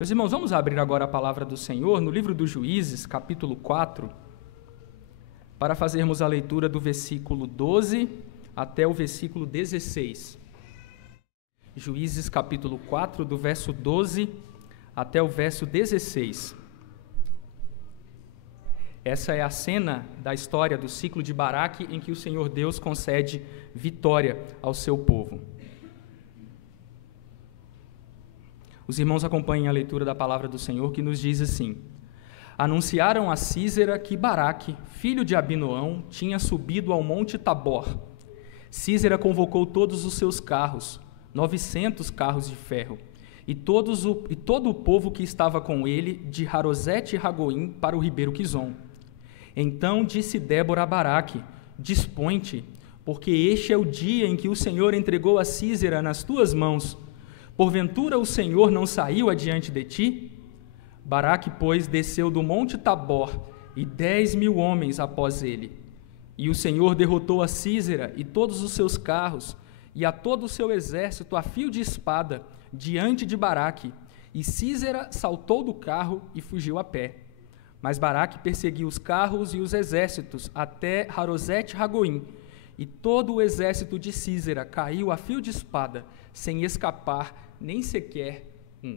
Meus irmãos, vamos abrir agora a palavra do Senhor no livro dos Juízes, capítulo 4, para fazermos a leitura do versículo 12 até o versículo 16. Juízes, capítulo 4, do verso 12 até o verso 16. Essa é a cena da história do ciclo de Baraque em que o Senhor Deus concede vitória ao seu povo. Os irmãos acompanhem a leitura da palavra do Senhor, que nos diz assim: Anunciaram a Císera que Baraque, filho de Abinoão, tinha subido ao monte Tabor. Císera convocou todos os seus carros, 900 carros de ferro, e todo o povo que estava com ele, de Harosete e Ragoim, para o ribeiro Quizon. Então disse Débora a Baraque: Dispõe-te, porque este é o dia em que o Senhor entregou a Císera nas tuas mãos. Porventura o Senhor não saiu adiante de ti? Baraque, pois, desceu do monte Tabor, e 10.000 homens após ele. E o Senhor derrotou a Císera e todos os seus carros, e a todo o seu exército a fio de espada, diante de Baraque. E Císera saltou do carro e fugiu a pé. Mas Baraque perseguiu os carros e os exércitos até Harosete Ragoim, e todo o exército de Císera caiu a fio de espada, sem escapar nem sequer um.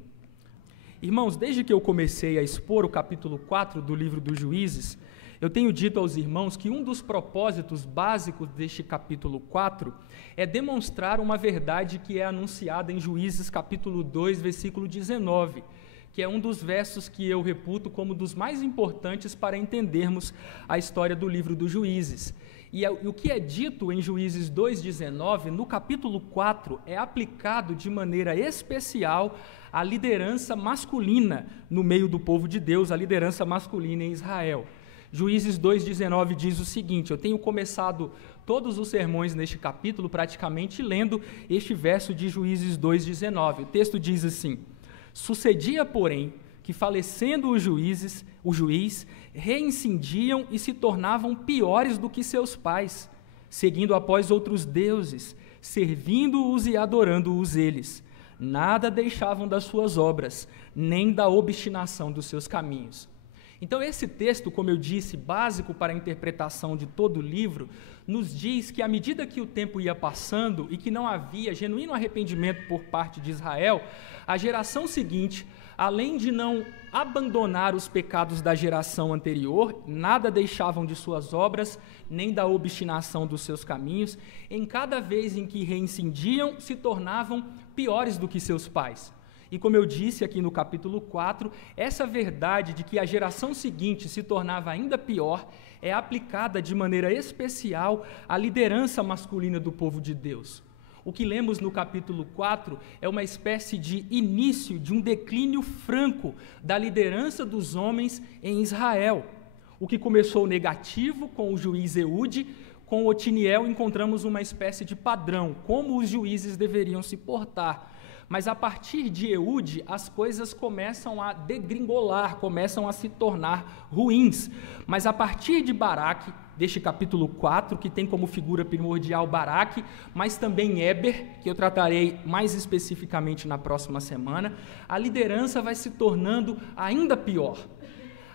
Irmãos, desde que eu comecei a expor o capítulo 4 do livro dos Juízes, eu tenho dito aos irmãos que um dos propósitos básicos deste capítulo 4 é demonstrar uma verdade que é anunciada em Juízes capítulo 2, versículo 19, que é um dos versos que eu reputo como dos mais importantes para entendermos a história do livro dos Juízes. E o que é dito em Juízes 2,19, no capítulo 4, é aplicado de maneira especial à liderança masculina no meio do povo de Deus, a liderança masculina em Israel. Juízes 2,19 diz o seguinte: eu tenho começado todos os sermões neste capítulo praticamente lendo este verso de Juízes 2,19. O texto diz assim: Sucedia, porém, que falecendo o juiz, reincindiam e se tornavam piores do que seus pais, seguindo após outros deuses, servindo-os e adorando-os eles. Nada deixavam das suas obras, nem da obstinação dos seus caminhos. Então esse texto, como eu disse, básico para a interpretação de todo o livro, nos diz que à medida que o tempo ia passando e que não havia genuíno arrependimento por parte de Israel, a geração seguinte, além de não abandonar os pecados da geração anterior, nada deixavam de suas obras, nem da obstinação dos seus caminhos, em cada vez em que reincindiam, se tornavam piores do que seus pais. E como eu disse aqui no capítulo 4, essa verdade de que a geração seguinte se tornava ainda pior é aplicada de maneira especial à liderança masculina do povo de Deus. O que lemos no capítulo 4 é uma espécie de início de um declínio franco da liderança dos homens em Israel. O que começou negativo com o juiz Eude, com Otiniel encontramos uma espécie de padrão, como os juízes deveriam se portar. Mas a partir de Eude, as coisas começam a degringolar, começam a se tornar ruins. Mas a partir de Baraque, deste capítulo 4, que tem como figura primordial Baraque, mas também Éber, que eu tratarei mais especificamente na próxima semana, a liderança vai se tornando ainda pior.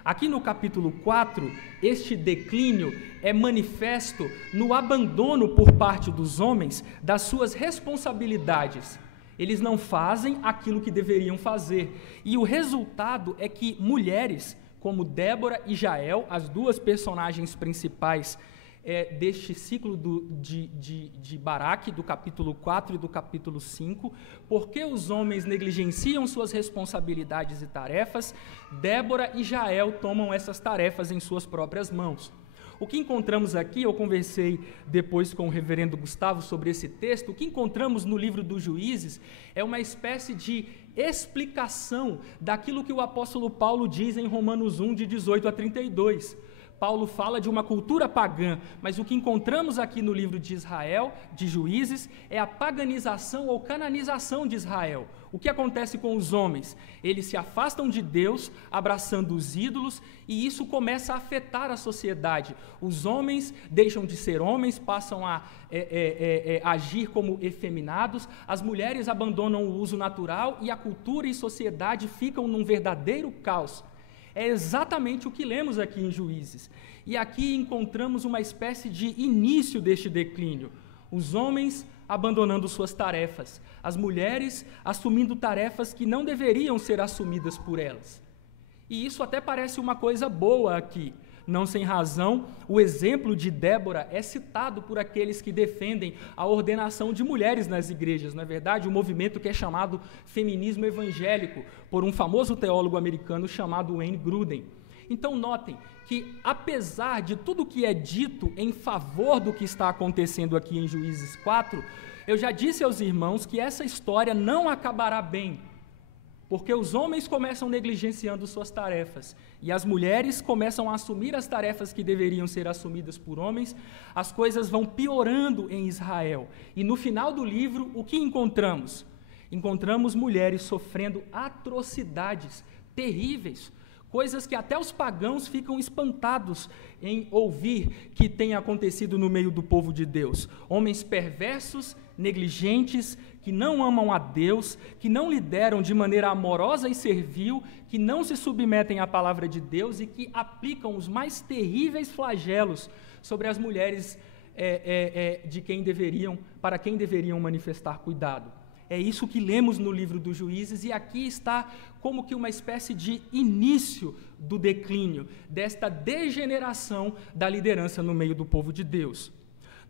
Aqui no capítulo 4, este declínio é manifesto no abandono por parte dos homens das suas responsabilidades. Eles não fazem aquilo que deveriam fazer. E o resultado é que mulheres como Débora e Jael, as duas personagens principais deste ciclo de Baraque, do capítulo 4 e do capítulo 5, porque os homens negligenciam suas responsabilidades e tarefas, Débora e Jael tomam essas tarefas em suas próprias mãos. O que encontramos aqui, eu conversei depois com o reverendo Gustavo sobre esse texto, o que encontramos no livro dos Juízes é uma espécie de explicação daquilo que o apóstolo Paulo diz em Romanos 1, de 18 a 32. Paulo fala de uma cultura pagã, mas o que encontramos aqui no livro de Israel, de Juízes, é a paganização ou cananização de Israel. O que acontece com os homens? Eles se afastam de Deus, abraçando os ídolos, e isso começa a afetar a sociedade. Os homens deixam de ser homens, passam a agir como efeminados, as mulheres abandonam o uso natural e a cultura e sociedade ficam num verdadeiro caos. É exatamente o que lemos aqui em Juízes. E aqui encontramos uma espécie de início deste declínio. Os homens abandonando suas tarefas, as mulheres assumindo tarefas que não deveriam ser assumidas por elas. E isso até parece uma coisa boa aqui. Não sem razão, o exemplo de Débora é citado por aqueles que defendem a ordenação de mulheres nas igrejas, não é verdade? Um movimento que é chamado feminismo evangélico, por um famoso teólogo americano chamado Wayne Grudem. Então notem que, apesar de tudo o que é dito em favor do que está acontecendo aqui em Juízes 4, eu já disse aos irmãos que essa história não acabará bem, porque os homens começam negligenciando suas tarefas e as mulheres começam a assumir as tarefas que deveriam ser assumidas por homens, as coisas vão piorando em Israel. E no final do livro, o que encontramos? Encontramos mulheres sofrendo atrocidades terríveis, coisas que até os pagãos ficam espantados em ouvir que tem acontecido no meio do povo de Deus. Homens perversos, negligentes, que não amam a Deus, que não lideram de maneira amorosa e servil, que não se submetem à palavra de Deus e que aplicam os mais terríveis flagelos sobre as mulheres para quem deveriam manifestar cuidado. É isso que lemos no livro dos Juízes, e aqui está como que uma espécie de início do declínio, desta degeneração da liderança no meio do povo de Deus.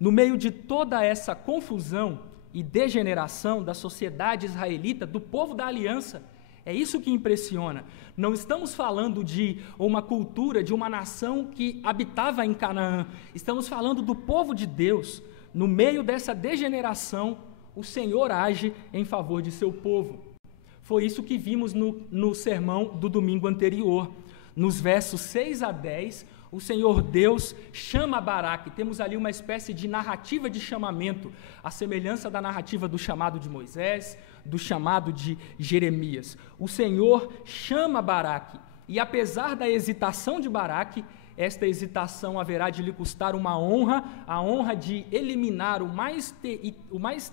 No meio de toda essa confusão e degeneração da sociedade israelita, do povo da aliança, é isso que impressiona. Não estamos falando de uma cultura, de uma nação que habitava em Canaã, estamos falando do povo de Deus. No meio dessa degeneração, o Senhor age em favor de seu povo. Foi isso que vimos no sermão do domingo anterior. Nos versos 6 a 10, o Senhor Deus chama Baraque. Temos ali uma espécie de narrativa de chamamento, a semelhança da narrativa do chamado de Moisés, do chamado de Jeremias. O Senhor chama Baraque, e apesar da hesitação de Baraque, esta hesitação haverá de lhe custar uma honra, a honra de eliminar o mais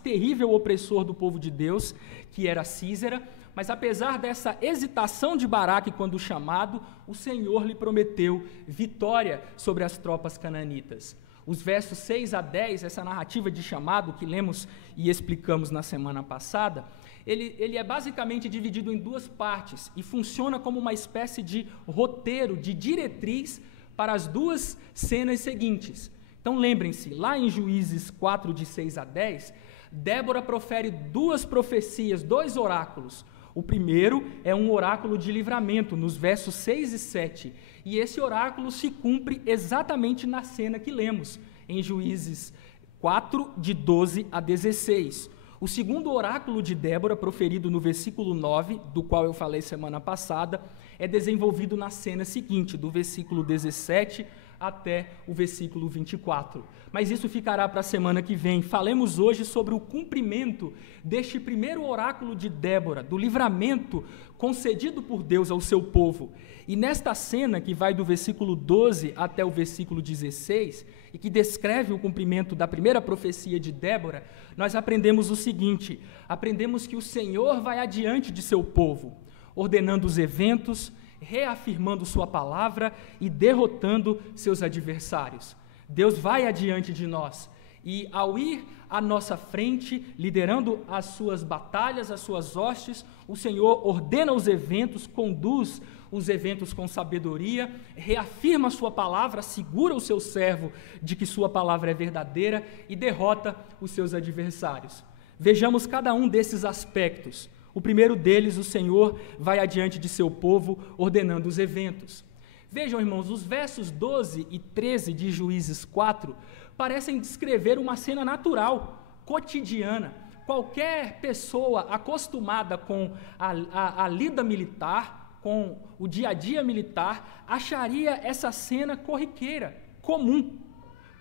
terrível opressor do povo de Deus, que era Sísera. Mas apesar dessa hesitação de Baraque quando chamado, o Senhor lhe prometeu vitória sobre as tropas cananitas. Os versos 6 a 10, essa narrativa de chamado que lemos e explicamos na semana passada, ele é basicamente dividido em duas partes e funciona como uma espécie de roteiro, de diretriz para as duas cenas seguintes. Então lembrem-se, lá em Juízes 4, de 6 a 10, Débora profere duas profecias, dois oráculos. O primeiro é um oráculo de livramento, nos versos 6 e 7, e esse oráculo se cumpre exatamente na cena que lemos, em Juízes 4, de 12 a 16. O segundo oráculo de Débora, proferido no versículo 9, do qual eu falei semana passada, é desenvolvido na cena seguinte, do versículo 17 até o versículo 24. Mas isso ficará para a semana que vem. Falemos hoje sobre o cumprimento deste primeiro oráculo de Débora, do livramento concedido por Deus ao seu povo. E nesta cena, que vai do versículo 12 até o versículo 16, e que descreve o cumprimento da primeira profecia de Débora, nós aprendemos o seguinte: aprendemos que o Senhor vai adiante de seu povo, ordenando os eventos, reafirmando sua palavra e derrotando seus adversários. Deus vai adiante de nós, e ao ir à nossa frente, liderando as suas batalhas, as suas hostes, o Senhor ordena os eventos, conduz os eventos com sabedoria, reafirma sua palavra, assegura o seu servo de que sua palavra é verdadeira e derrota os seus adversários. Vejamos cada um desses aspectos. O primeiro deles, o Senhor vai adiante de seu povo, ordenando os eventos. Vejam, irmãos, os versos 12 e 13 de Juízes 4 parecem descrever uma cena natural, cotidiana. Qualquer pessoa acostumada com a lida militar, com o dia a dia militar, acharia essa cena corriqueira, comum.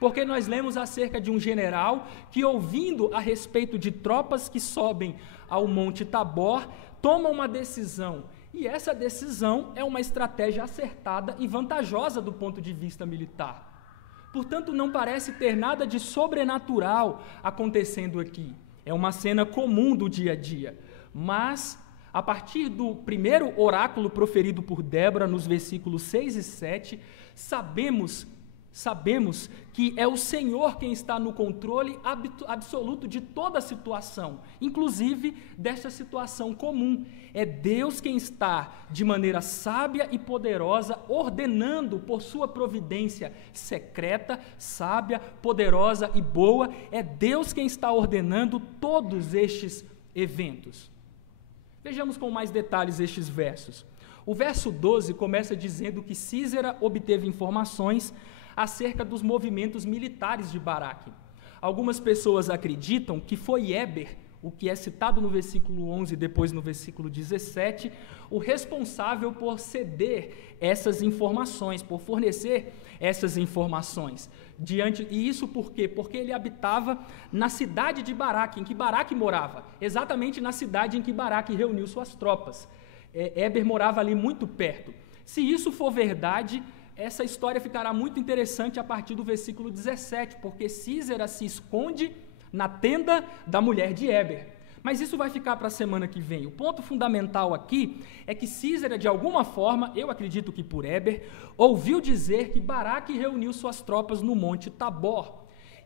Porque nós lemos acerca de um general que, ouvindo a respeito de tropas que sobem ao Monte Tabor, toma uma decisão. E essa decisão é uma estratégia acertada e vantajosa do ponto de vista militar. Portanto, não parece ter nada de sobrenatural acontecendo aqui. É uma cena comum do dia a dia. Mas, a partir do primeiro oráculo proferido por Débora, nos versículos 6 e 7, sabemos que é o Senhor quem está no controle absoluto de toda a situação, inclusive desta situação comum. É Deus quem está, de maneira sábia e poderosa, ordenando por sua providência secreta, sábia, poderosa e boa. É Deus quem está ordenando todos estes eventos. Vejamos com mais detalhes estes versos. O verso 12 começa dizendo que Sísera obteve informações acerca dos movimentos militares de Baraque. Algumas pessoas acreditam que foi Éber, o que é citado no versículo 11 e depois no versículo 17, o responsável por ceder essas informações, por fornecer essas informações. E isso por quê? Porque ele habitava na cidade de Baraque, em que Baraque morava, exatamente na cidade em que Baraque reuniu suas tropas. Éber morava ali muito perto. Se isso for verdade, essa história ficará muito interessante a partir do versículo 17, porque Sísera se esconde na tenda da mulher de Éber. Mas isso vai ficar para a semana que vem. O ponto fundamental aqui é que Sísera, de alguma forma, eu acredito que por Éber, ouviu dizer que Baraque reuniu suas tropas no Monte Tabor.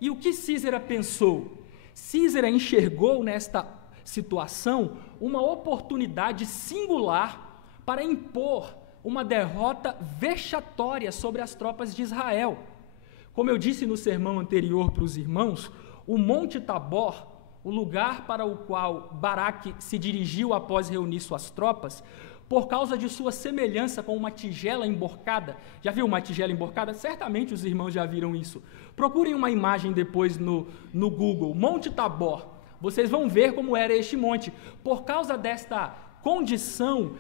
E o que Sísera pensou? Sísera enxergou nesta situação uma oportunidade singular para impor uma derrota vexatória sobre as tropas de Israel. Como eu disse no sermão anterior para os irmãos, o Monte Tabor, o lugar para o qual Baraque se dirigiu após reunir suas tropas, por causa de sua semelhança com uma tigela emborcada. Já viu uma tigela emborcada? Certamente os irmãos já viram isso. Procurem uma imagem depois no Google, Monte Tabor. Vocês vão ver como era este monte. Por causa desta condição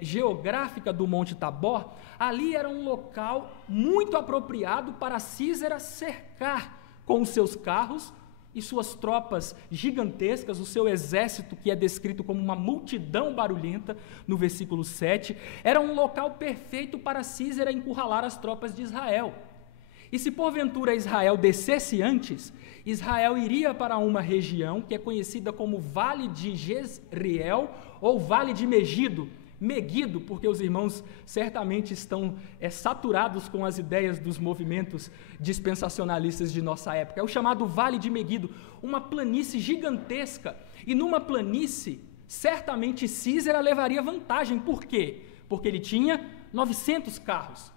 geográfica do Monte Tabor, ali era um local muito apropriado para Sísera cercar com os seus carros e suas tropas gigantescas, o seu exército, que é descrito como uma multidão barulhenta, no versículo 7, era um local perfeito para Sísera encurralar as tropas de Israel. E se porventura Israel descesse antes, Israel iria para uma região que é conhecida como Vale de Jezreel ou Vale de Megido, porque os irmãos certamente estão saturados com as ideias dos movimentos dispensacionalistas de nossa época. É o chamado Vale de Megido, uma planície gigantesca, e numa planície, certamente Sísera levaria vantagem. Por quê? Porque ele tinha 900 carros.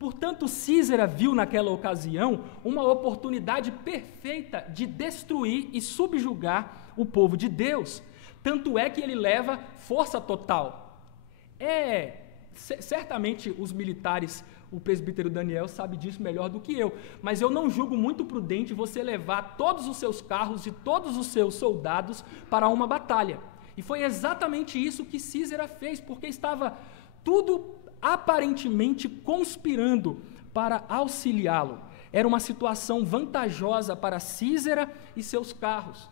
Portanto, Sísera viu naquela ocasião uma oportunidade perfeita de destruir e subjugar o povo de Deus. Tanto é que ele leva força total. Certamente os militares, o presbítero Daniel sabe disso melhor do que eu, mas eu não julgo muito prudente você levar todos os seus carros e todos os seus soldados para uma batalha. E foi exatamente isso que Sísera fez, porque estava tudo aparentemente conspirando para auxiliá-lo. Era uma situação vantajosa para Sísera e seus carros.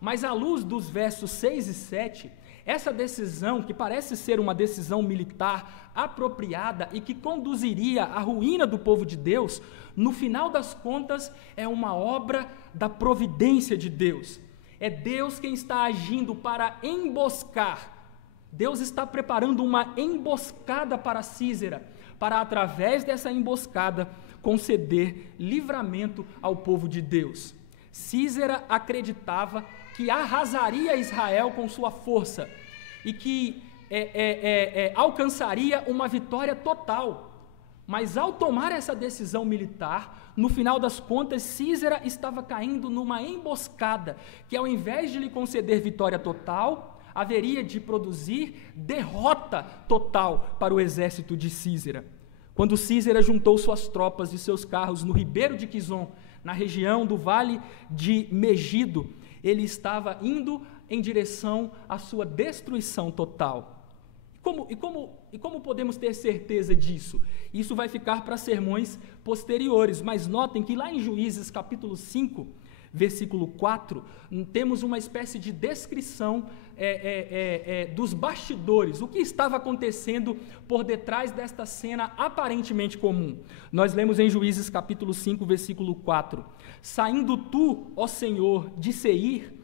Mas à luz dos versos 6 e 7, essa decisão, que parece ser uma decisão militar apropriada e que conduziria à ruína do povo de Deus, no final das contas é uma obra da providência de Deus. É Deus quem está agindo para emboscar. Deus está preparando uma emboscada para Sísera, para através dessa emboscada conceder livramento ao povo de Deus. Sísera acreditava que arrasaria Israel com sua força e que alcançaria uma vitória total. Mas ao tomar essa decisão militar, no final das contas, Sísera estava caindo numa emboscada, que ao invés de lhe conceder vitória total, haveria de produzir derrota total para o exército de Sísera. Quando Sísera juntou suas tropas e seus carros no ribeiro de Quizon, na região do Vale de Megido, ele estava indo em direção à sua destruição total. E como podemos ter certeza disso? Isso vai ficar para sermões posteriores, mas notem que lá em Juízes capítulo 5, versículo 4, temos uma espécie de descrição dos bastidores, o que estava acontecendo por detrás desta cena aparentemente comum. Nós lemos em Juízes capítulo 5, versículo 4, saindo tu, ó Senhor, de Seir,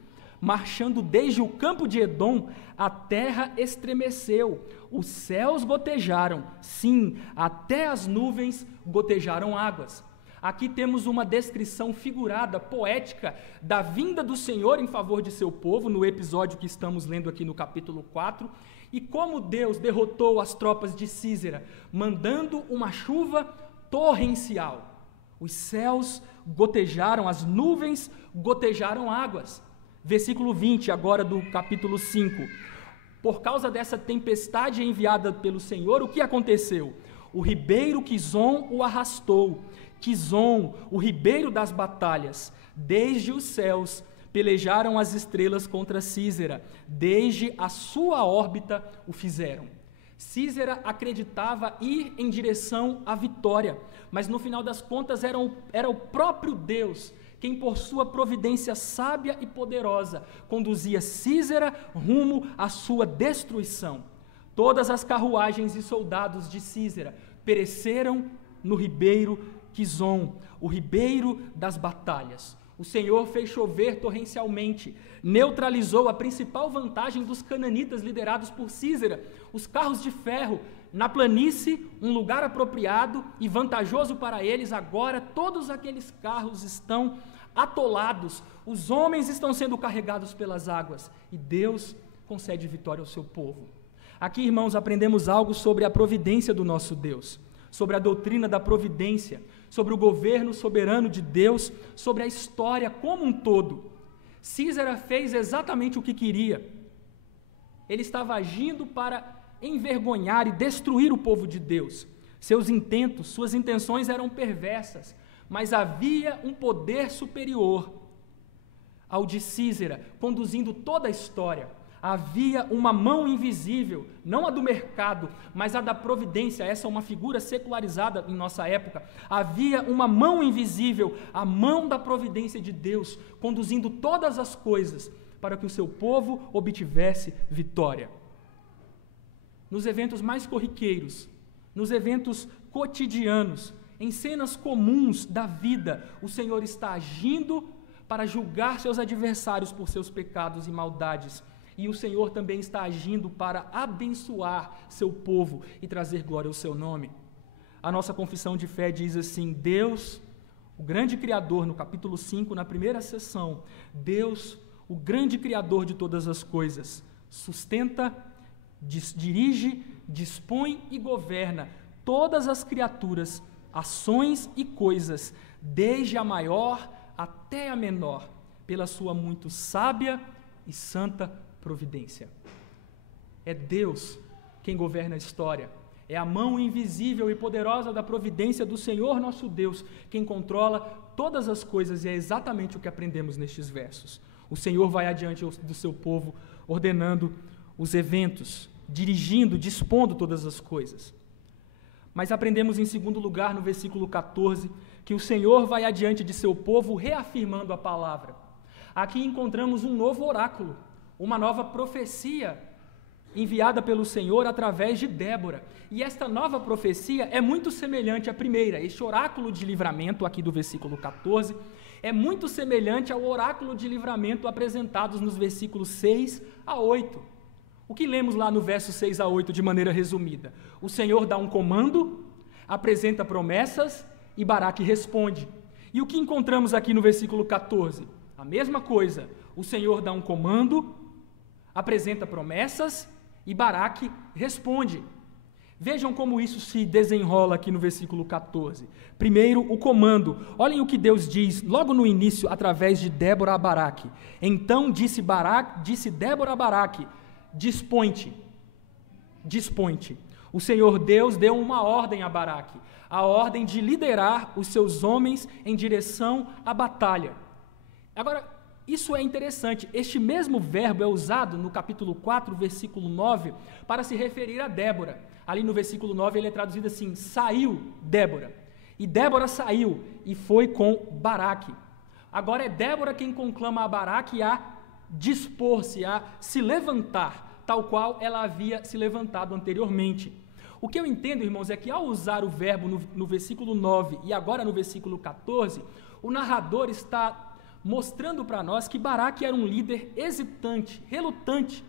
marchando desde o campo de Edom, a terra estremeceu, os céus gotejaram, sim, até as nuvens gotejaram águas. Aqui temos uma descrição figurada, poética, da vinda do Senhor em favor de seu povo, no episódio que estamos lendo aqui no capítulo 4, e como Deus derrotou as tropas de Císera, mandando uma chuva torrencial. Os céus gotejaram, as nuvens gotejaram águas. Versículo 20, agora do capítulo 5. Por causa dessa tempestade enviada pelo Senhor, o que aconteceu? O ribeiro Quizon o arrastou. Quizon, o ribeiro das batalhas, desde os céus pelejaram as estrelas contra Císera, desde a sua órbita o fizeram. Císera acreditava ir em direção à vitória, mas no final das contas era o próprio Deus quem por sua providência sábia e poderosa conduzia Císera rumo à sua destruição. Todas as carruagens e soldados de Císera pereceram no ribeiro Quizon, o ribeiro das batalhas. O Senhor fez chover torrencialmente, neutralizou a principal vantagem dos cananitas liderados por Císera, os carros de ferro. Na planície, um lugar apropriado e vantajoso para eles, agora todos aqueles carros estão atolados, os homens estão sendo carregados pelas águas, e Deus concede vitória ao seu povo. Aqui, irmãos, aprendemos algo sobre a providência do nosso Deus, sobre a doutrina da providência, sobre o governo soberano de Deus, sobre a história como um todo. Císera fez exatamente o que queria. Ele estava agindo para envergonhar e destruir o povo de Deus. Seus intentos, suas intenções eram perversas, mas havia um poder superior ao de Císera, conduzindo toda a história. Havia uma mão invisível, não a do mercado, mas a da providência. Essa é uma figura secularizada em nossa época. Havia uma mão invisível, a mão da providência de Deus, conduzindo todas as coisas para que o seu povo obtivesse vitória. Nos eventos mais corriqueiros, nos eventos cotidianos, em cenas comuns da vida, o Senhor está agindo para julgar seus adversários por seus pecados e maldades. E o Senhor também está agindo para abençoar seu povo e trazer glória ao seu nome. A nossa confissão de fé diz assim: Deus, o grande Criador, no capítulo 5, na primeira sessão, Deus, o grande Criador de todas as coisas, sustenta, dirige, dispõe e governa todas as criaturas, ações e coisas, desde a maior até a menor, pela sua muito sábia e santa providência. É Deus quem governa a história. É a mão invisível e poderosa da providência do Senhor nosso Deus quem controla todas as coisas, e é exatamente o que aprendemos nestes versos. O Senhor vai adiante do seu povo, ordenando os eventos, dirigindo, dispondo todas as coisas. Mas aprendemos em segundo lugar, no versículo 14, que o Senhor vai adiante de seu povo, reafirmando a palavra. Aqui encontramos um novo oráculo, uma nova profecia enviada pelo Senhor através de Débora. E esta nova profecia é muito semelhante à primeira. Este oráculo de livramento, aqui do versículo 14, é muito semelhante ao oráculo de livramento apresentados nos versículos 6 a 8. O que lemos lá no verso 6 a 8 de maneira resumida? O Senhor dá um comando, apresenta promessas e Baraque responde. E o que encontramos aqui no versículo 14? A mesma coisa. O Senhor dá um comando, apresenta promessas e Baraque responde. Vejam como isso se desenrola aqui no versículo 14. Primeiro, o comando. Olhem o que Deus diz logo no início, através de Débora a Baraque. Então disse Débora a Baraque: dispõe-te, dispõe-te. O Senhor Deus deu uma ordem a Baraque, a ordem de liderar os seus homens em direção à batalha. Agora, isso é interessante. Este mesmo verbo é usado no capítulo 4, versículo 9, para se referir a Débora. Ali no versículo 9 ele é traduzido assim: saiu Débora. E Débora saiu e foi com Baraque. Agora é Débora quem conclama a Baraque a dispor-se, a se levantar, tal qual ela havia se levantado anteriormente. O que eu entendo, irmãos, é que ao usar o verbo no versículo 9 e agora no versículo 14, o narrador está mostrando para nós que Baraque era um líder hesitante, relutante.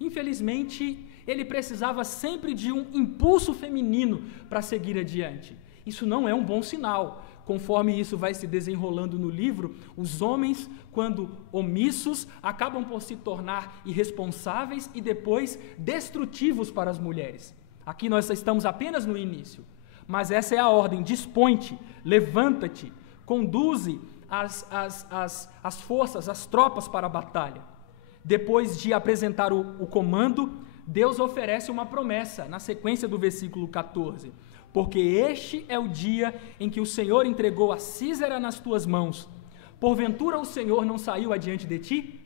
Infelizmente, ele precisava sempre de um impulso feminino para seguir adiante. Isso não é um bom sinal. Conforme isso vai se desenrolando no livro, os homens, quando omissos, acabam por se tornar irresponsáveis e depois destrutivos para as mulheres. Aqui nós estamos apenas no início, mas essa é a ordem: dispõe-te, levanta-te, conduze as forças, as tropas para a batalha. Depois de apresentar o comando, Deus oferece uma promessa, na sequência do versículo 14: porque este é o dia em que o Senhor entregou a Sísera nas tuas mãos. Porventura o Senhor não saiu adiante de ti?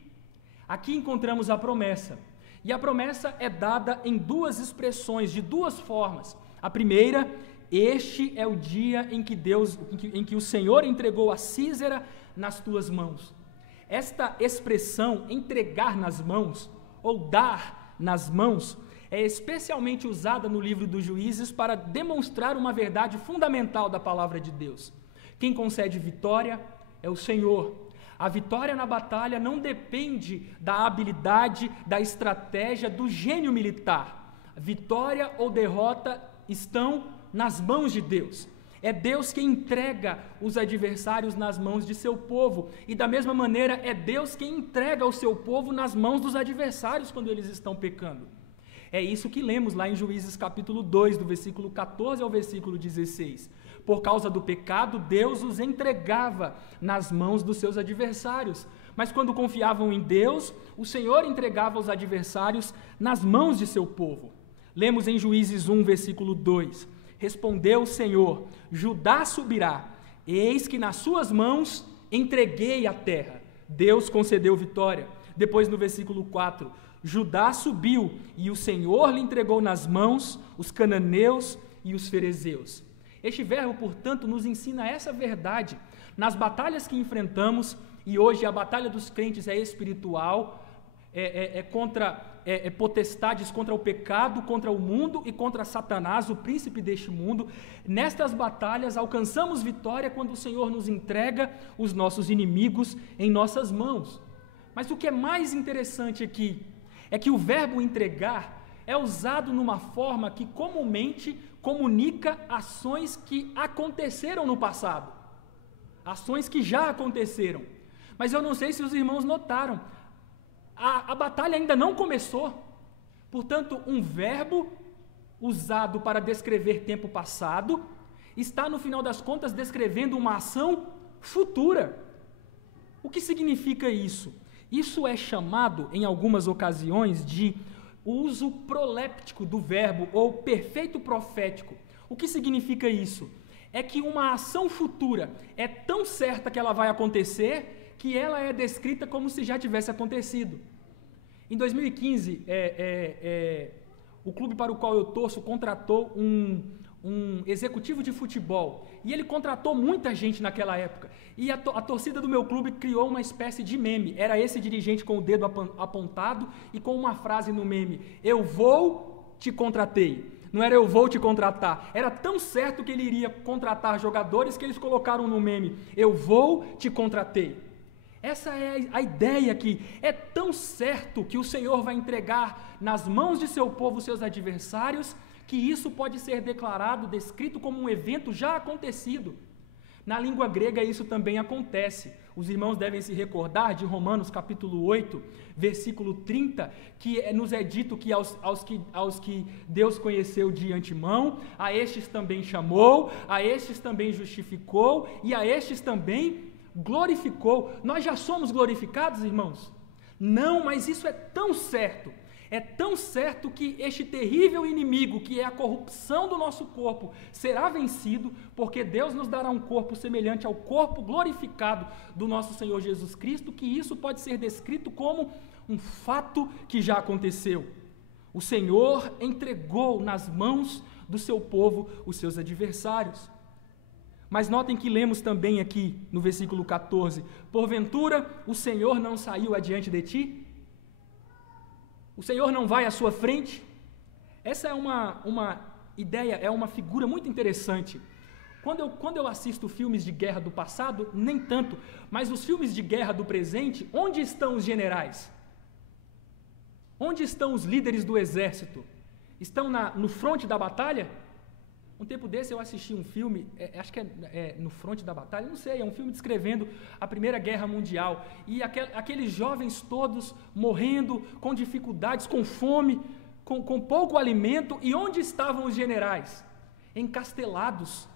Aqui encontramos a promessa. E a promessa é dada em duas expressões, de duas formas. A primeira: este é o dia em que o Senhor entregou a Sísera nas tuas mãos. Esta expressão, entregar nas mãos, ou dar nas mãos, é especialmente usada no livro dos Juízes para demonstrar uma verdade fundamental da palavra de Deus. Quem concede vitória é o Senhor. A vitória na batalha não depende da habilidade, da estratégia, do gênio militar. Vitória ou derrota estão nas mãos de Deus. É Deus quem entrega os adversários nas mãos de seu povo. E da mesma maneira, é Deus quem entrega o seu povo nas mãos dos adversários quando eles estão pecando. É isso que lemos lá em Juízes capítulo 2, do versículo 14 ao versículo 16. Por causa do pecado, Deus os entregava nas mãos dos seus adversários. Mas quando confiavam em Deus, o Senhor entregava os adversários nas mãos de seu povo. Lemos em Juízes 1, versículo 2. Respondeu o Senhor: Judá subirá, eis que nas suas mãos entreguei a terra. Deus concedeu vitória. Depois no versículo 4, Judá subiu e o Senhor lhe entregou nas mãos os cananeus e os ferezeus. Este verbo, portanto, nos ensina essa verdade. Nas batalhas que enfrentamos, e hoje a batalha dos crentes é espiritual, contra potestades, contra o pecado, contra o mundo e contra Satanás, o príncipe deste mundo. Nestas batalhas alcançamos vitória quando o Senhor nos entrega os nossos inimigos em nossas mãos. Mas o que é mais interessante aqui é que o verbo entregar é usado numa forma que comumente comunica ações que aconteceram no passado, ações que já aconteceram. Mas eu não sei se os irmãos notaram, a batalha ainda não começou. Portanto, um verbo usado para descrever tempo passado está, no final das contas, descrevendo uma ação futura. O que significa isso? Isso é chamado, em algumas ocasiões, de uso proléptico do verbo, ou perfeito profético. O que significa isso? É que uma ação futura é tão certa que ela vai acontecer, que ela é descrita como se já tivesse acontecido. Em 2015, o clube para o qual eu torço contratou um executivo de futebol, e ele contratou muita gente naquela época, e a torcida do meu clube criou uma espécie de meme. Era esse dirigente com o dedo apontado e com uma frase no meme: eu vou, te contratei. Não era eu vou te contratar, era tão certo que ele iria contratar jogadores que eles colocaram no meme: eu vou, te contratei. Essa é a ideia aqui. É tão certo que o Senhor vai entregar nas mãos de seu povo seus adversários, que isso pode ser declarado, descrito como um evento já acontecido. Na língua grega isso também acontece. Os irmãos devem se recordar de Romanos capítulo 8, versículo 30, que nos é dito que aos que Deus conheceu de antemão, a estes também chamou, a estes também justificou, e a estes também glorificou. Nós já somos glorificados, irmãos? Não, mas isso é tão certo. É tão certo que este terrível inimigo, que é a corrupção do nosso corpo, será vencido, porque Deus nos dará um corpo semelhante ao corpo glorificado do nosso Senhor Jesus Cristo, que isso pode ser descrito como um fato que já aconteceu. O Senhor entregou nas mãos do seu povo os seus adversários. Mas notem que lemos também aqui no versículo 14: porventura o Senhor não saiu adiante de ti? O Senhor não vai à sua frente? Essa é uma ideia, é uma figura muito interessante. Quando eu assisto filmes de guerra do passado, nem tanto, mas os filmes de guerra do presente, onde estão os generais? Onde estão os líderes do exército? Estão no fronte da batalha? Um tempo desse eu assisti um filme, acho que é no fronte da batalha, não sei, é um filme descrevendo a Primeira Guerra Mundial, e aqueles jovens todos morrendo, com dificuldades, com fome, com pouco alimento, e onde estavam os generais? Encastelados,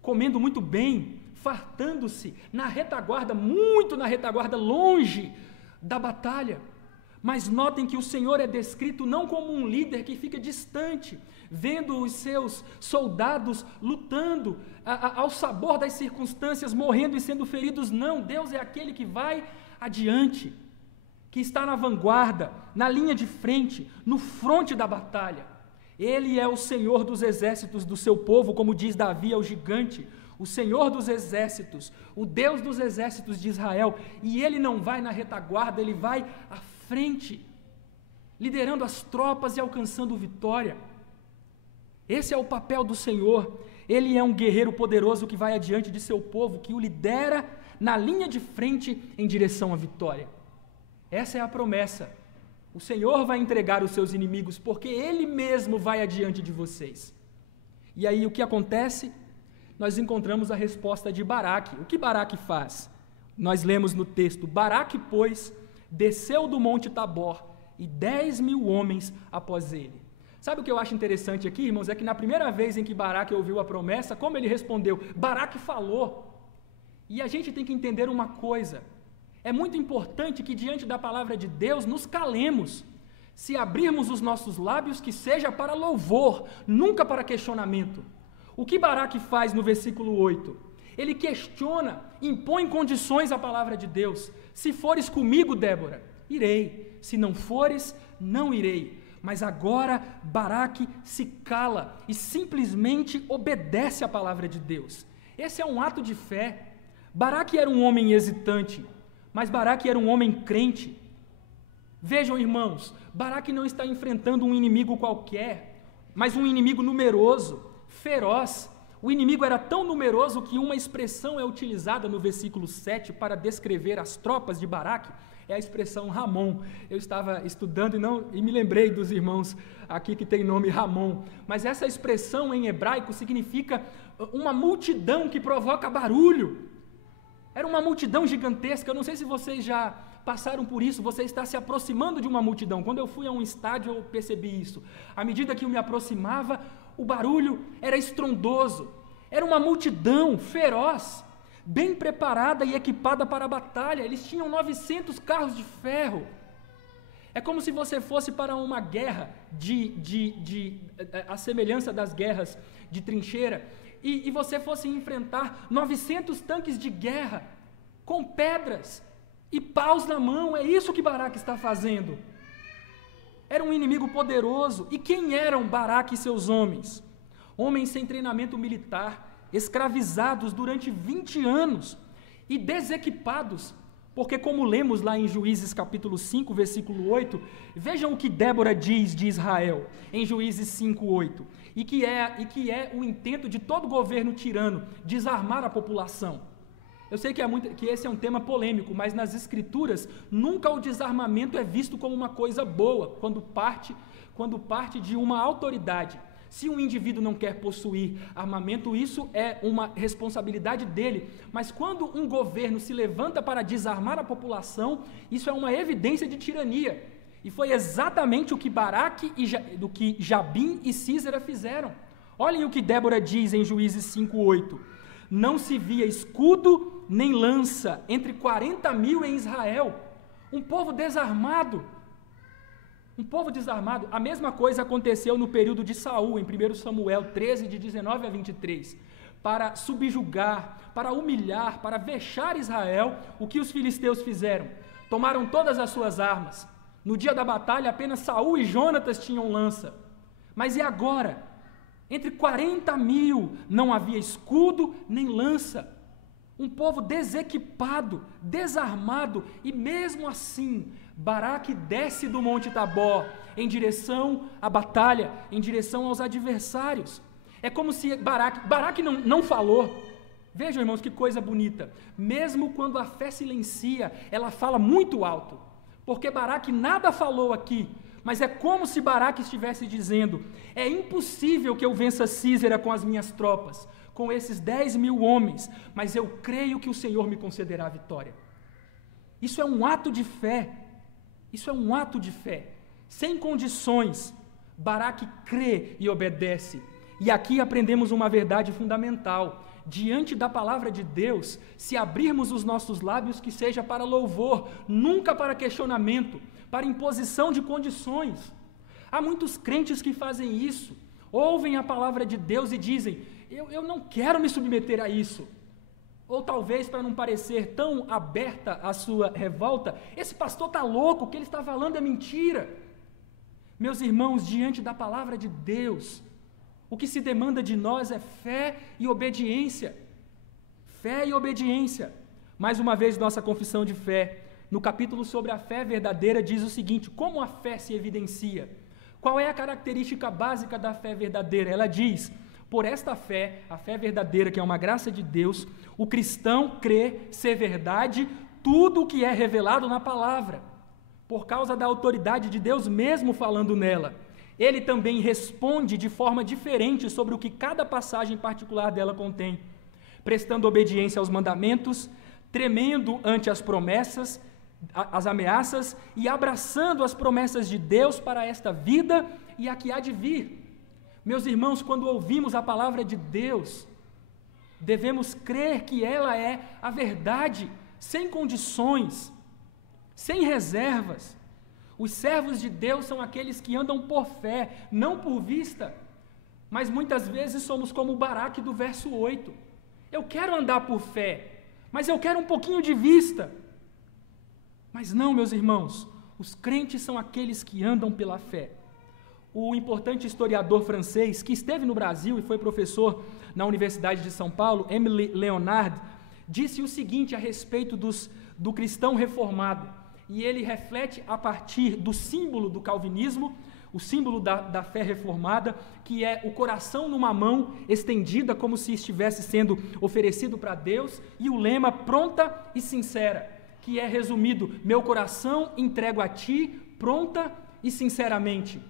comendo muito bem, fartando-se, na retaguarda, muito na retaguarda, longe da batalha. Mas notem que o Senhor é descrito não como um líder que fica distante, vendo os seus soldados lutando ao sabor das circunstâncias, morrendo e sendo feridos. Não, Deus é aquele que vai adiante, que está na vanguarda, na linha de frente, no fronte da batalha. Ele é o Senhor dos exércitos do seu povo, como diz Davi ao gigante, o Senhor dos exércitos, o Deus dos exércitos de Israel, e ele não vai na retaguarda, ele vai à frente, liderando as tropas e alcançando vitória. Esse é o papel do Senhor. Ele é um guerreiro poderoso que vai adiante de seu povo, que o lidera na linha de frente em direção à vitória. Essa é a promessa. O Senhor vai entregar os seus inimigos, porque Ele mesmo vai adiante de vocês. E aí o que acontece? Nós encontramos a resposta de Baraque. O que Baraque faz? Nós lemos no texto: Baraque, pois, desceu do monte Tabor, e 10.000 homens após ele. Sabe o que eu acho interessante aqui, irmãos? É que na primeira vez em que Baraque ouviu a promessa, como ele respondeu? Baraque falou. E a gente tem que entender uma coisa: é muito importante que diante da palavra de Deus nos calemos. Se abrirmos os nossos lábios, que seja para louvor, nunca para questionamento. O que Baraque faz no versículo 8? Ele questiona, impõe condições à palavra de Deus. Se fores comigo, Débora, irei. Se não fores, não irei. Mas agora Baraque se cala e simplesmente obedece à palavra de Deus. Esse é um ato de fé. Baraque era um homem hesitante, mas Baraque era um homem crente. Vejam, irmãos, Baraque não está enfrentando um inimigo qualquer, mas um inimigo numeroso, feroz. O inimigo era tão numeroso que uma expressão é utilizada no versículo 7 para descrever as tropas de Baraque, é a expressão Ramon. Eu estava estudando e me lembrei dos irmãos aqui que tem nome Ramon, mas essa expressão em hebraico significa uma multidão que provoca barulho. Era uma multidão gigantesca. Eu não sei se vocês já passaram por isso, você está se aproximando de uma multidão. Quando eu fui a um estádio eu percebi isso. À medida que eu me aproximava, o barulho era estrondoso. Era uma multidão feroz, bem preparada e equipada para a batalha. Eles tinham 900 carros de ferro. É como se você fosse para uma guerra a semelhança das guerras de trincheira, e você fosse enfrentar 900 tanques de guerra com pedras e paus na mão. É isso que Baraque está fazendo. Era um inimigo poderoso. E quem eram Baraque e seus homens? Homens sem treinamento militar, escravizados durante 20 anos e desequipados, porque como lemos lá em Juízes capítulo 5, versículo 8, vejam o que Débora diz de Israel, em Juízes 5, 8, e que é o intento de todo governo tirano, desarmar a população. Eu sei que esse é um tema polêmico, mas nas Escrituras, nunca o desarmamento é visto como uma coisa boa, quando parte de uma autoridade. Se um indivíduo não quer possuir armamento, isso é uma responsabilidade dele. Mas quando um governo se levanta para desarmar a população, isso é uma evidência de tirania. E foi exatamente o que Baraque do que Jabim e Sísera fizeram. Olhem o que Débora diz em Juízes 5:8. Não se via escudo nem lança entre 40.000 em Israel. Um povo desarmado. Um povo desarmado. A mesma coisa aconteceu no período de Saul, em 1 Samuel 13, de 19 a 23. Para subjugar, para humilhar, para vexar Israel, o que os filisteus fizeram? Tomaram todas as suas armas. No dia da batalha, apenas Saul e Jonatas tinham lança. Mas e agora? Entre 40.000 não havia escudo nem lança. Um povo desequipado, desarmado, e mesmo assim, Baraque desce do Monte Tabor em direção à batalha, em direção aos adversários. É como se Baraque não falou. Vejam, irmãos, que coisa bonita. Mesmo quando a fé silencia, ela fala muito alto. Porque Baraque nada falou aqui, mas é como se Baraque estivesse dizendo: é impossível que eu vença Sísera com as minhas tropas, com esses 10.000 homens, mas eu creio que o Senhor me concederá a vitória. Isso é um ato de fé. Isso é um ato de fé. Sem condições, Baraque crê e obedece. E aqui aprendemos uma verdade fundamental. Diante da palavra de Deus, se abrirmos os nossos lábios, que seja para louvor, nunca para questionamento, para imposição de condições. Há muitos crentes que fazem isso, ouvem a palavra de Deus e dizem: eu não quero me submeter a isso. Ou talvez, para não parecer tão aberta a sua revolta, esse pastor está louco, o que ele está falando é mentira. Meus irmãos, diante da palavra de Deus, o que se demanda de nós é fé e obediência. Fé e obediência. Mais uma vez, nossa confissão de fé, no capítulo sobre a fé verdadeira, diz o seguinte: como a fé se evidencia? Qual é a característica básica da fé verdadeira? Ela diz: por esta fé, a fé verdadeira, que é uma graça de Deus, o cristão crê ser verdade tudo o que é revelado na palavra, por causa da autoridade de Deus mesmo falando nela. Ele também responde de forma diferente sobre o que cada passagem particular dela contém, prestando obediência aos mandamentos, tremendo ante as promessas, as ameaças, e abraçando as promessas de Deus para esta vida e a que há de vir. Meus irmãos, quando ouvimos a palavra de Deus, devemos crer que ela é a verdade, sem condições, sem reservas. Os servos de Deus são aqueles que andam por fé, não por vista. Mas muitas vezes somos como o Baraque do verso 8. Eu quero andar por fé, mas eu quero um pouquinho de vista. Mas não, meus irmãos, os crentes são aqueles que andam pela fé. O importante historiador francês, que esteve no Brasil e foi professor na Universidade de São Paulo, Émile Leonard, disse o seguinte a respeito do cristão reformado, e ele reflete a partir do símbolo do calvinismo, o símbolo da fé reformada, que é o coração numa mão estendida como se estivesse sendo oferecido para Deus, e o lema pronta e sincera, que é resumido: meu coração entrego a ti, pronta e sinceramente.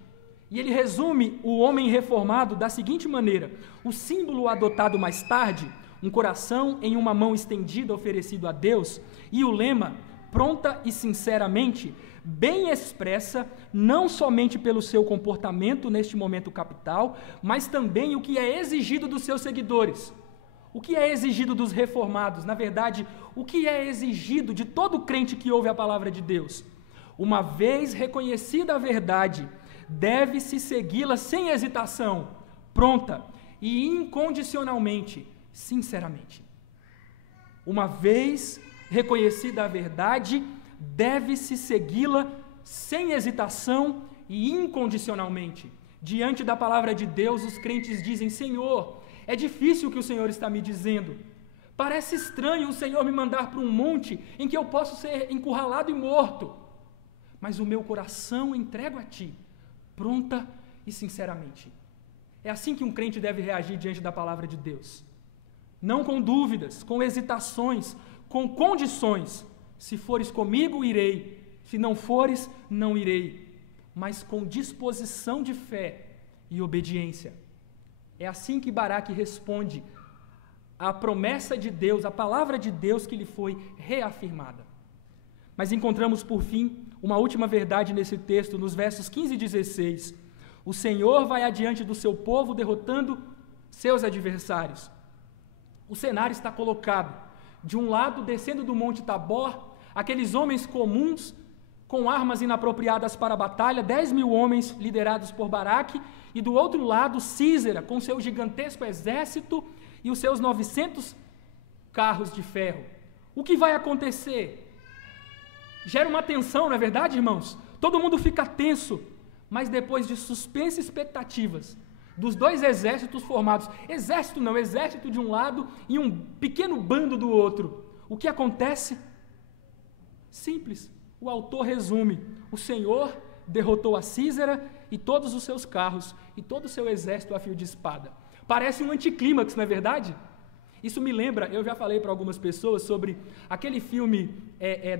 E ele resume o homem reformado da seguinte maneira: o símbolo adotado mais tarde, um coração em uma mão estendida oferecido a Deus, e o lema, pronta e sinceramente, bem expressa não somente pelo seu comportamento neste momento capital, mas também o que é exigido dos seus seguidores. O que é exigido dos reformados? Na verdade, o que é exigido de todo crente que ouve a palavra de Deus? Uma vez reconhecida a verdade, deve-se segui-la sem hesitação, pronta e incondicionalmente, sinceramente. Uma vez reconhecida a verdade, deve-se segui-la sem hesitação e incondicionalmente. Diante da palavra de Deus, os crentes dizem: Senhor, é difícil o que o Senhor está me dizendo. Parece estranho o Senhor me mandar para um monte em que eu posso ser encurralado e morto. Mas o meu coração entrego a Ti, pronta e sinceramente. É assim que um crente deve reagir diante da palavra de Deus. Não com dúvidas, com hesitações, com condições. Se fores comigo, irei. Se não fores, não irei. Mas com disposição de fé e obediência. É assim que Baraque responde à promessa de Deus, à palavra de Deus que lhe foi reafirmada. Mas encontramos, por fim, uma última verdade nesse texto, nos versos 15 e 16. O Senhor vai adiante do seu povo, derrotando seus adversários. O cenário está colocado. De um lado, descendo do Monte Tabor, aqueles homens comuns, com armas inapropriadas para a batalha, 10.000 homens liderados por Baraque, e do outro lado Císera, com seu gigantesco exército e os seus 900 carros de ferro. O que vai acontecer? Gera uma tensão, não é verdade, irmãos? Todo mundo fica tenso, mas depois de suspense e expectativas, dos dois exércitos formados, exército de um lado e um pequeno bando do outro, o que acontece? Simples, o autor resume: o Senhor derrotou a Císera e todos os seus carros e todo o seu exército a fio de espada. Parece um anticlímax, não é verdade? Isso me lembra, eu já falei para algumas pessoas sobre aquele filme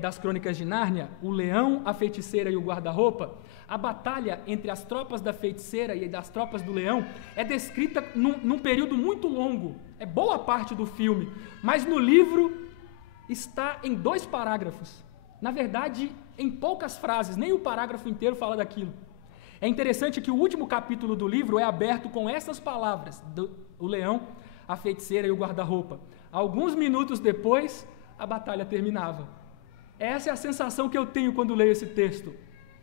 das Crônicas de Nárnia, O Leão, a Feiticeira e o Guarda-Roupa. A batalha entre as tropas da feiticeira e das tropas do leão é descrita num período muito longo, é boa parte do filme, mas no livro está em 2 parágrafos. Na verdade, em poucas frases, nem o parágrafo inteiro fala daquilo. É interessante que o último capítulo do livro é aberto com essas palavras: o leão, a feiticeira e o guarda-roupa. Alguns minutos depois, a batalha terminava. Essa é a sensação que eu tenho quando leio esse texto.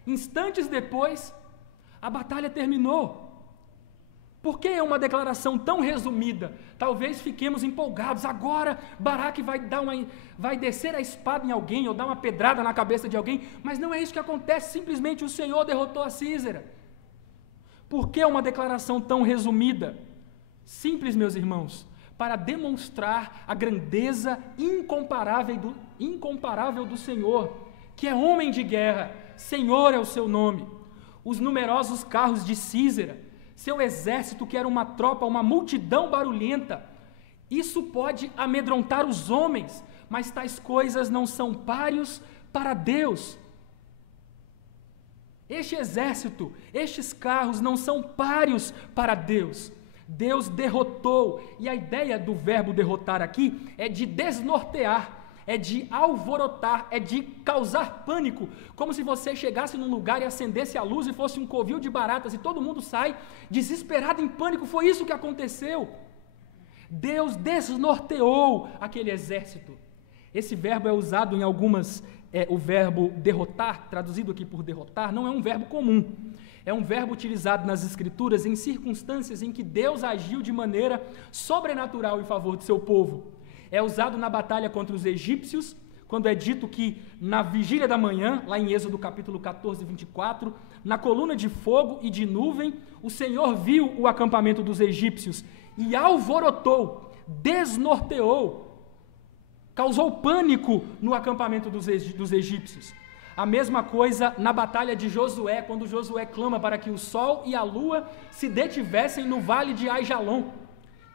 Instantes depois, a batalha terminou. Por que é uma declaração tão resumida? Talvez fiquemos empolgados. Agora Baraque vai descer a espada em alguém ou dar uma pedrada na cabeça de alguém, mas não é isso que acontece. Simplesmente o Senhor derrotou a Císera. Por que uma declaração tão resumida? Simples, meus irmãos, para demonstrar a grandeza incomparável do Senhor, que é homem de guerra. Senhor é o seu nome. Os numerosos carros de Císera, seu exército, que era uma tropa, uma multidão barulhenta. Isso pode amedrontar os homens, mas tais coisas não são páreos para Deus. Este exército, estes carros não são páreos para Deus. Deus derrotou, e a ideia do verbo derrotar aqui é de desnortear, é de alvorotar, é de causar pânico, como se você chegasse num lugar e acendesse a luz e fosse um covil de baratas e todo mundo sai desesperado em pânico. Foi isso que aconteceu. Deus desnorteou aquele exército. Esse verbo é usado em algumas, o verbo derrotar, traduzido aqui por derrotar, não é um verbo comum. É um verbo utilizado nas Escrituras em circunstâncias em que Deus agiu de maneira sobrenatural em favor de seu povo. É usado na batalha contra os egípcios, quando é dito que na vigília da manhã, lá em Êxodo capítulo 14, 24, na coluna de fogo e de nuvem, o Senhor viu o acampamento dos egípcios e alvorotou, desnorteou, causou pânico no acampamento dos egípcios. A mesma coisa na batalha de Josué, quando Josué clama para que o sol e a lua se detivessem no vale de Aijalon.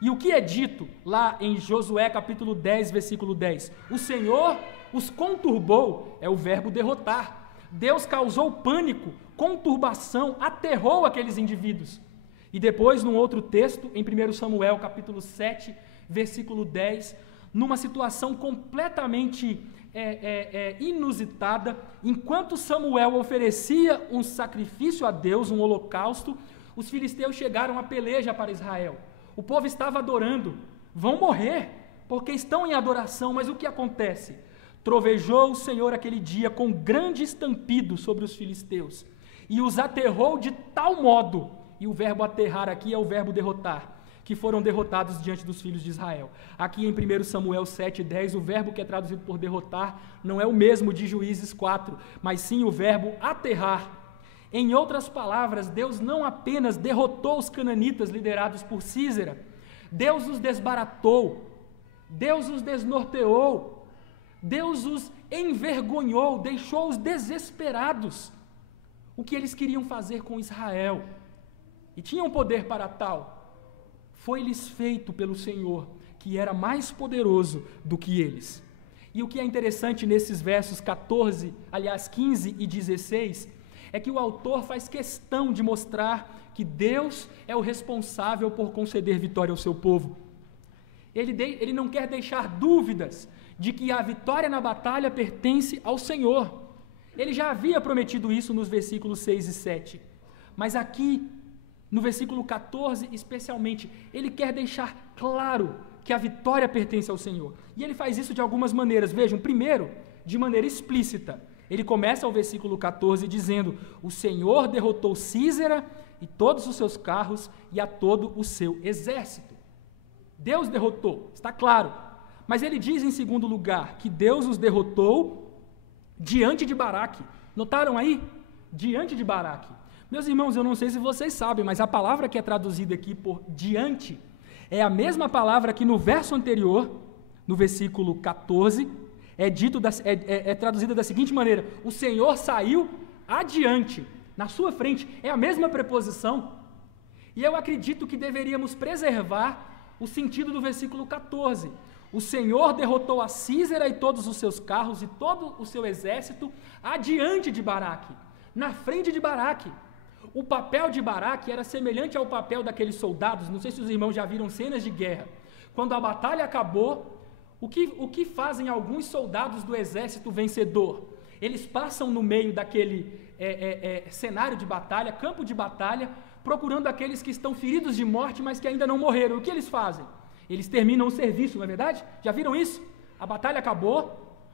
E o que é dito lá em Josué capítulo 10, versículo 10? O Senhor os conturbou, é o verbo derrotar. Deus causou pânico, conturbação, aterrou aqueles indivíduos. E depois, num outro texto, em 1 Samuel capítulo 7, versículo 10, numa situação completamente inusitada, enquanto Samuel oferecia um sacrifício a Deus, um holocausto, os filisteus chegaram à peleja para Israel. O povo estava adorando, vão morrer, porque estão em adoração, mas o que acontece? Trovejou o Senhor aquele dia com grande estampido sobre os filisteus, e os aterrou de tal modo, e o verbo aterrar aqui é o verbo derrotar, que foram derrotados diante dos filhos de Israel. Aqui em 1 Samuel 7,10, o verbo que é traduzido por derrotar não é o mesmo de Juízes 4, mas sim o verbo aterrar. Em outras palavras, Deus não apenas derrotou os cananitas liderados por Císera, Deus os desbaratou, Deus os desnorteou, Deus os envergonhou, deixou-os desesperados. O que eles queriam fazer com Israel, e tinham poder para tal, foi-lhes feito pelo Senhor, que era mais poderoso do que eles. E o que é interessante nesses versos 15 e 16, é que o autor faz questão de mostrar que Deus é o responsável por conceder vitória ao seu povo. Ele não quer deixar dúvidas de que a vitória na batalha pertence ao Senhor. Ele já havia prometido isso nos versículos 6 e 7. Mas aqui, no versículo 14 especialmente, ele quer deixar claro que a vitória pertence ao Senhor. E ele faz isso de algumas maneiras. Vejam, primeiro, de maneira explícita. Ele começa o versículo 14 dizendo: o Senhor derrotou Císera e todos os seus carros e a todo o seu exército. Deus derrotou, está claro. Mas ele diz em segundo lugar que Deus os derrotou diante de Baraque. Notaram aí? Diante de Baraque. Meus irmãos, eu não sei se vocês sabem, mas a palavra que é traduzida aqui por diante é a mesma palavra que no verso anterior, no versículo 14, é traduzida da seguinte maneira: o Senhor saiu adiante, na sua frente. É a mesma preposição. E eu acredito que deveríamos preservar o sentido do versículo 14. O Senhor derrotou a Císera e todos os seus carros e todo o seu exército adiante de Baraque, na frente de Baraque. O papel de Baraque era semelhante ao papel daqueles soldados. Não sei se os irmãos já viram cenas de guerra. Quando a batalha acabou, o que fazem alguns soldados do exército vencedor? Eles passam no meio daquele cenário de batalha, campo de batalha, procurando aqueles que estão feridos de morte, mas que ainda não morreram. O que eles fazem? Eles terminam o serviço, não é verdade? Já viram isso? A batalha acabou,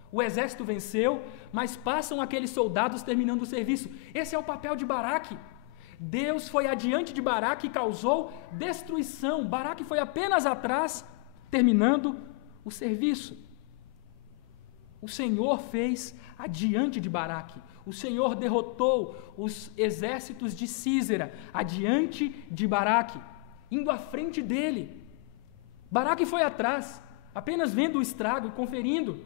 o exército venceu, mas passam aqueles soldados terminando o serviço. Esse é o papel de Baraque. Deus foi adiante de Baraque e causou destruição. Baraque foi apenas atrás, terminando o serviço. O Senhor fez adiante de Baraque. O Senhor derrotou os exércitos de Císera adiante de Baraque, indo à frente dele. Baraque foi atrás, apenas vendo o estrago e conferindo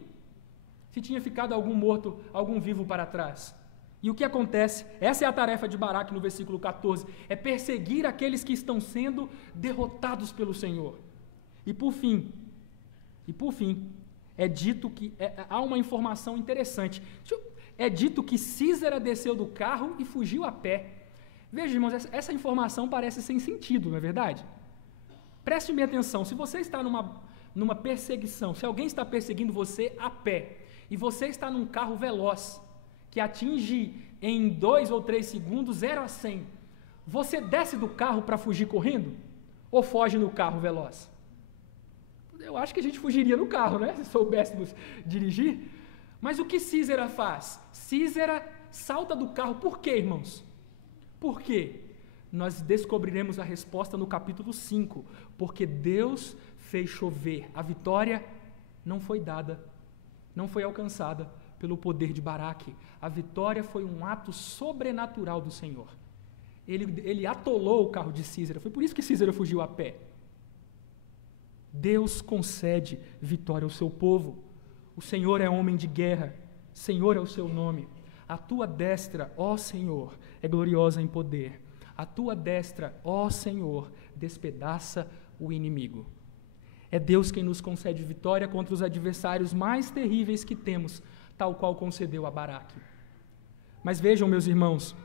se tinha ficado algum morto, algum vivo para trás. E o que acontece? Essa é a tarefa de Baraque no versículo 14, é perseguir aqueles que estão sendo derrotados pelo Senhor. E por fim, é dito que, há uma informação interessante, é dito que Císera desceu do carro e fugiu a pé. Veja, irmãos, essa informação parece sem sentido, não é verdade? Preste bem atenção, se você está numa perseguição, se alguém está perseguindo você a pé, e você está num carro veloz, que atinge em 2 ou 3 segundos 0 a 100, você desce do carro para fugir correndo? Ou foge no carro veloz? Eu acho que a gente fugiria no carro, né? Se soubéssemos dirigir. Mas o que Císera faz? Císera salta do carro. Por quê, irmãos? Por quê? Nós descobriremos a resposta no capítulo 5. Porque Deus fez chover. A vitória não foi dada, não foi alcançada pelo poder de Baraque. A vitória foi um ato sobrenatural do Senhor. Ele atolou o carro de Císera. Foi por isso que Císera fugiu a pé. Deus concede vitória ao seu povo. O Senhor é homem de guerra. Senhor é o seu nome. A tua destra, ó Senhor, é gloriosa em poder. A tua destra, ó Senhor, despedaça o inimigo. É Deus quem nos concede vitória contra os adversários mais terríveis que temos, tal qual concedeu a Baraque. Mas vejam, meus irmãos,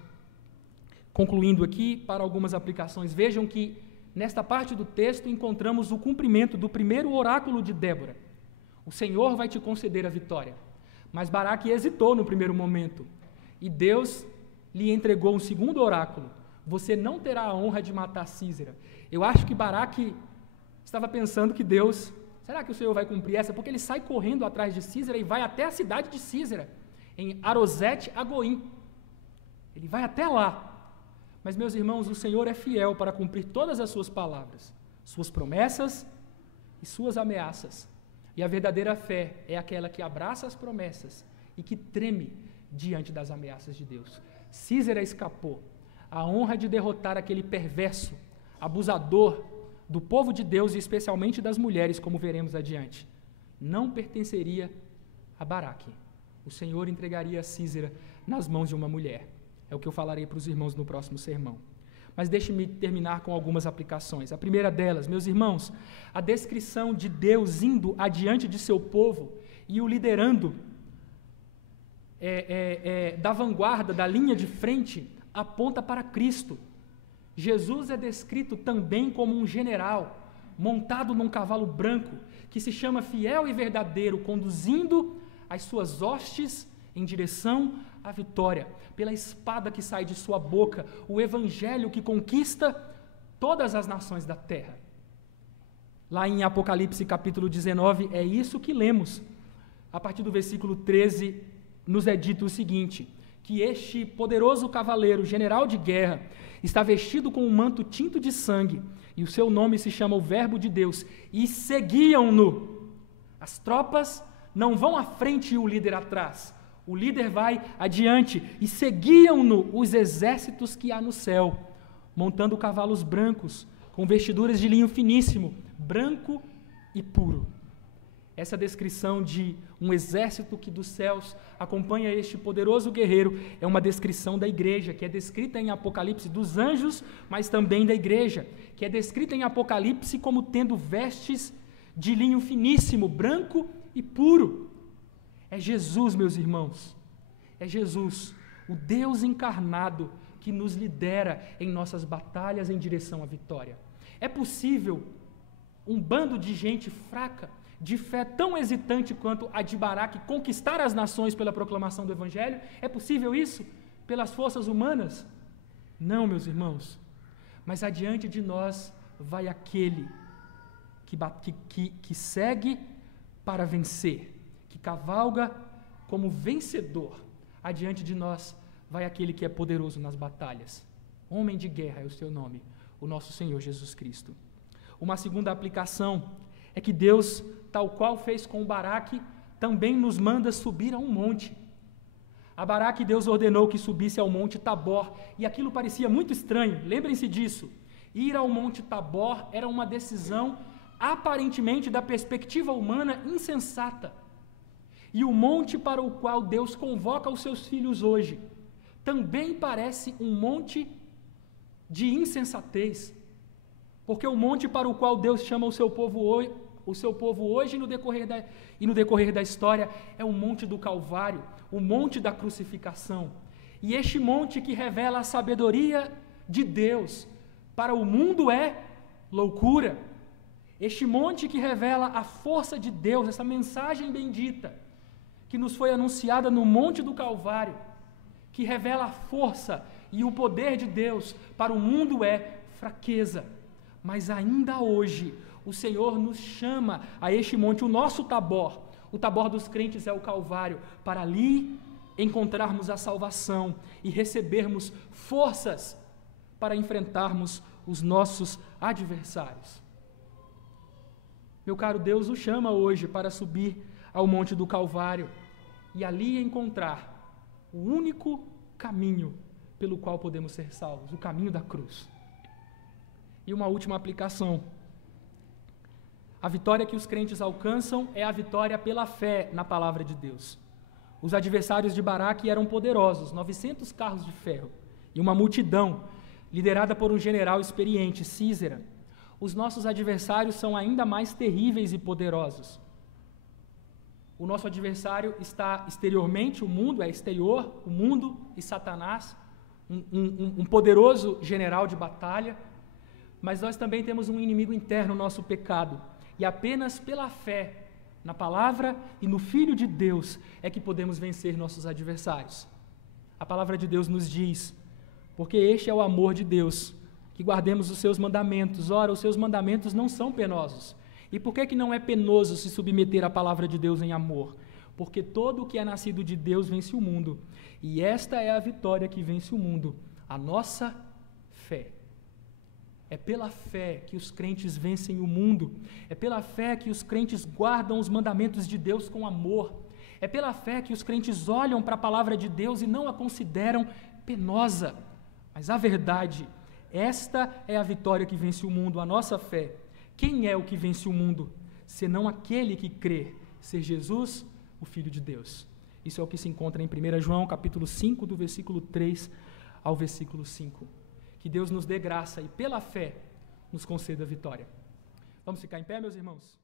concluindo aqui para algumas aplicações, vejam que nesta parte do texto encontramos o cumprimento do primeiro oráculo de Débora. O Senhor vai te conceder a vitória. Mas Baraque hesitou no primeiro momento, e Deus lhe entregou um segundo oráculo. Você não terá a honra de matar Císera. Eu acho que Baraque estava pensando que Deus, será que o Senhor vai cumprir essa? Porque ele sai correndo atrás de Císera e vai até a cidade de Císera, em Arosete Agoim. Ele vai até lá. Mas, meus irmãos, o Senhor é fiel para cumprir todas as suas palavras, suas promessas e suas ameaças. E a verdadeira fé é aquela que abraça as promessas e que treme diante das ameaças de Deus. Císera escapou. A honra de derrotar aquele perverso, abusador do povo de Deus e especialmente das mulheres, como veremos adiante, não pertenceria a Baraque. O Senhor entregaria a Císera nas mãos de uma mulher. É o que eu falarei para os irmãos no próximo sermão. Mas deixe-me terminar com algumas aplicações. A primeira delas, meus irmãos, a descrição de Deus indo adiante de seu povo e o liderando da vanguarda, da linha de frente, aponta para Cristo. Jesus é descrito também como um general, montado num cavalo branco, que se chama fiel e verdadeiro, conduzindo as suas hostes em direção à vitória, pela espada que sai de sua boca, o evangelho que conquista todas as nações da terra. Lá em Apocalipse capítulo 19, é isso que lemos, a partir do versículo 13 nos é dito o seguinte, que este poderoso cavaleiro, general de guerra, está vestido com um manto tinto de sangue, e o seu nome se chama o Verbo de Deus, e seguiam-no. As tropas não vão à frente e o líder atrás, o líder vai adiante, e seguiam-no os exércitos que há no céu, montando cavalos brancos, com vestiduras de linho finíssimo, branco e puro. Essa descrição de um exército que dos céus acompanha este poderoso guerreiro é uma descrição da igreja, que é descrita em Apocalipse dos anjos, mas também da igreja, que é descrita em Apocalipse como tendo vestes de linho finíssimo, branco e puro. É Jesus, meus irmãos, é Jesus, o Deus encarnado, que nos lidera em nossas batalhas em direção à vitória. É possível um bando de gente fraca, de fé tão hesitante quanto a de Baraque, conquistar as nações pela proclamação do Evangelho? É possível isso pelas forças humanas? Não, meus irmãos. Mas adiante de nós vai aquele que segue para vencer, que cavalga como vencedor. Adiante de nós vai aquele que é poderoso nas batalhas. Homem de guerra é o seu nome, o nosso Senhor Jesus Cristo. Uma segunda aplicação é que Deus, tal qual fez com Baraque, também nos manda subir a um monte. A Baraque, Deus ordenou que subisse ao monte Tabor, e aquilo parecia muito estranho, lembrem-se disso. Ir ao monte Tabor era uma decisão, aparentemente, da perspectiva humana, insensata. E o monte para o qual Deus convoca os seus filhos hoje, também parece um monte de insensatez, porque o monte para o qual Deus chama o seu povo hoje e no decorrer da história é o monte do Calvário, o monte da crucificação. E este monte que revela a sabedoria de Deus para o mundo é loucura. Este monte que revela a força de Deus, essa mensagem bendita que nos foi anunciada no monte do Calvário, que revela a força e o poder de Deus para o mundo é fraqueza. Mas ainda hoje, o Senhor nos chama a este monte, o nosso Tabor. O Tabor dos crentes é o Calvário, para ali encontrarmos a salvação e recebermos forças para enfrentarmos os nossos adversários. Meu caro, Deus o chama hoje para subir ao monte do Calvário e ali encontrar o único caminho pelo qual podemos ser salvos, o caminho da cruz. E uma última aplicação. A vitória que os crentes alcançam é a vitória pela fé na palavra de Deus. Os adversários de Baraque eram poderosos, 900 carros de ferro e uma multidão, liderada por um general experiente, Císera. Os nossos adversários são ainda mais terríveis e poderosos. O nosso adversário está exteriormente, o mundo é exterior, o mundo e Satanás, um poderoso general de batalha, mas nós também temos um inimigo interno, o nosso pecado, e apenas pela fé na palavra e no Filho de Deus é que podemos vencer nossos adversários. A palavra de Deus nos diz, porque este é o amor de Deus, que guardemos os seus mandamentos. Ora, os seus mandamentos não são penosos. E por que não é penoso se submeter à palavra de Deus em amor? Porque todo o que é nascido de Deus vence o mundo, e esta é a vitória que vence o mundo, a nossa fé. É pela fé que os crentes vencem o mundo, é pela fé que os crentes guardam os mandamentos de Deus com amor, é pela fé que os crentes olham para a palavra de Deus e não a consideram penosa. Mas a verdade, esta é a vitória que vence o mundo, a nossa fé. Quem é o que vence o mundo, senão aquele que crê ser Jesus, o Filho de Deus? Isso é o que se encontra em 1 João, capítulo 5, do versículo 3 ao versículo 5. Que Deus nos dê graça e, pela fé, nos conceda a vitória. Vamos ficar em pé, meus irmãos?